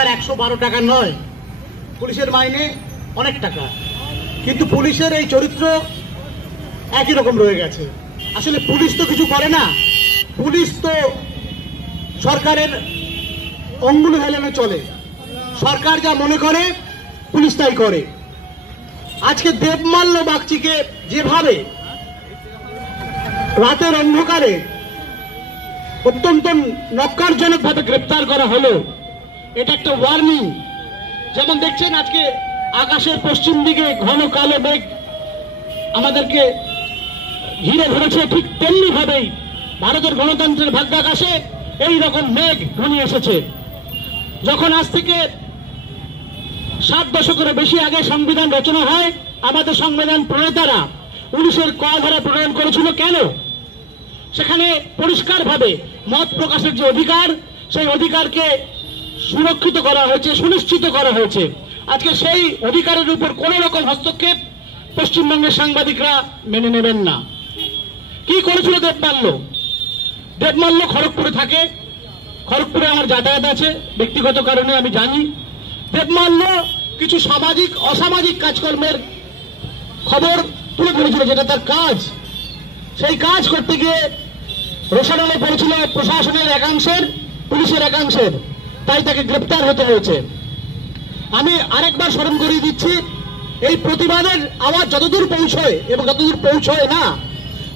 আর 112 টাকা নয়, পুলিশের মাইনে অনেক টাকা, কিন্তু পুলিশের এই চরিত্র একই রকম রয়ে গেছে। আসলে পুলিশ তো কিছু করে না, পুলিশ তো সরকারের অঙ্গুলি হেলানো চলে, সরকার যা মনে করে পুলিশ তাই করে। আজকে দেবমাল্য বাগচিকে যেভাবে রাতের অন্ধকারে অত্যন্ত নক্কারজনকভাবে গ্রেপ্তার করা হলো, এটা একটা ওয়ার্নিং। যেমন দেখছেন আজকে আকাশের পশ্চিম দিকে ঘন কালো মেঘ আমাদেরকে ঘিরে ধরেছে, ঠিক তেমনি ভাবেই ভারতের গণতন্ত্রের ভাগ্যাকাশে এই রকম মেঘ ঘনিয়ে এসেছে। যখন আজ থেকে 7 দশকের বেশি আগে সংবিধান রচনা হয়, আমাদের সংবিধান প্রণেতারা 19-এর ক ধারা প্রণয়ন করেছিল। কেন? সেখানে পরিষ্কারভাবে মত প্রকাশের যে অধিকার, সেই অধিকারকে সুরক্ষিত করা হয়েছে, সুনিশ্চিত করা হয়েছে। আজকে সেই অধিকারের উপর কোন রকম হস্তক্ষেপ পশ্চিমবঙ্গের সাংবাদিকরা মেনে নেবেন না। কি করেছিল দেবমাল্য? দেবমাল্য খড়গপুরে থাকে, খড়গপুরে আমার যাতায়াত আছে, ব্যক্তিগত কারণে আমি জানি। দেবমাল্য কিছু সামাজিক অসামাজিক কাজকর্মের খবর তুলে ধরেছিল, যেটা তার কাজ। সেই কাজ করতে গিয়ে রোষানলে পড়েছিল প্রশাসনের একাংশের, পুলিশের একাংশের, তাই তাকে গ্রেপ্তার হতে হয়েছে। আমি আরেকবার স্মরণ করিয়ে দিচ্ছি, এই প্রতিবাদের আওয়াজ যতদূর পৌঁছয় এবং যতদূর পৌঁছয় না,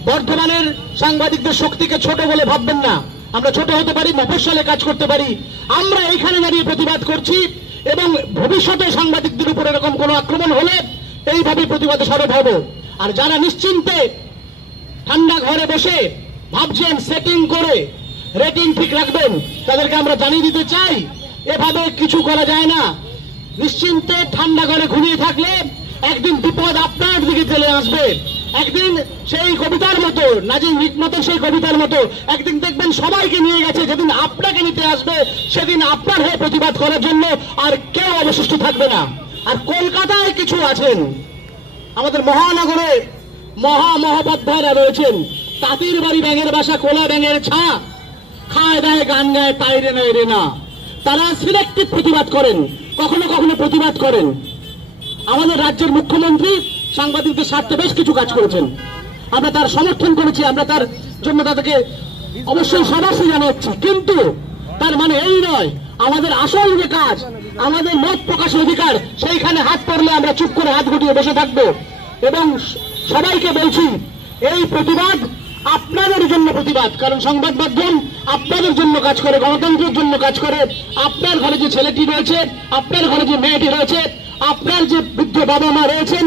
বর্ধমানের সাংবাদিকদের শক্তিকে ছোট বলে ভাববেন না। আমরা ছোট হতে পারি, মফস্বলে কাজ করতে পারি, আমরা এইখানে দাঁড়িয়ে প্রতিবাদ করছি এবং ভবিষ্যতে সাংবাদিকদের উপর এরকম কোনো আক্রমণ হলে এইভাবে প্রতিবাদে সরব হব। আর যারা নিশ্চিন্তে ঠান্ডা ঘরে বসে ভাবছেন সেটিং করে রেটিং ঠিক রাখবেন, তাদেরকে আমরা জানিয়ে দিতে চাই, এভাবে কিছু করা যায় না। নিশ্চিন্তে ঠান্ডা ঘরে ঘুমিয়ে থাকলে একদিন বিপদ আপনার দিকে চলে আসবে। একদিন সেই কবিতার মতো, নাজিম হিকমতের সেই কবিতার মতো, একদিন দেখবেন সবাইকে নিয়ে গেছে, যেদিন আপনাকে নিতে আসবে সেদিন আপনার হয়ে প্রতিবাদ করার জন্য আর কেউ অবশিষ্ট থাকবে না। আর কলকাতায় কিছু আছেন, আমাদের মহানগরে মহামহোপাধ্যায়রা রয়েছেন, তাঁতির বাড়ি ব্যাঙের বাসা, কোলা ব্যাঙের ছা, খায় দায় গান গায় তাইরে নয় রে না। তারা সিলেক্টিভ প্রতিবাদ করেন, কখনো কখনো প্রতিবাদ করেন। আমাদের রাজ্যের মুখ্যমন্ত্রী সাংবাদিকদের স্বার্থে বেশ কিছু কাজ করেছেন, আমরা তার সমর্থন করেছি, আমরা তার জন্য তাদেরকে অবশ্যই সাবাসী জানাচ্ছি। কিন্তু তার মানে এই নয় আমাদের আসল যে কাজ, আমাদের মত প্রকাশের অধিকার, সেইখানে হাত পড়লে আমরা চুপ করে হাত গুটিয়ে বসে থাকবো। এবং সবাইকে বলছি, এই প্রতিবাদ আপনাদের জন্য প্রতিবাদ, কারণ সংবাদ মাধ্যম আপনাদের জন্য কাজ করে, গণতন্ত্রের জন্য কাজ করে। আপনার ঘরে যে ছেলেটি রয়েছে, আপনার ঘরে যে মেয়েটি রয়েছে, আপনার যে বৃদ্ধ বাবা মা রয়েছেন,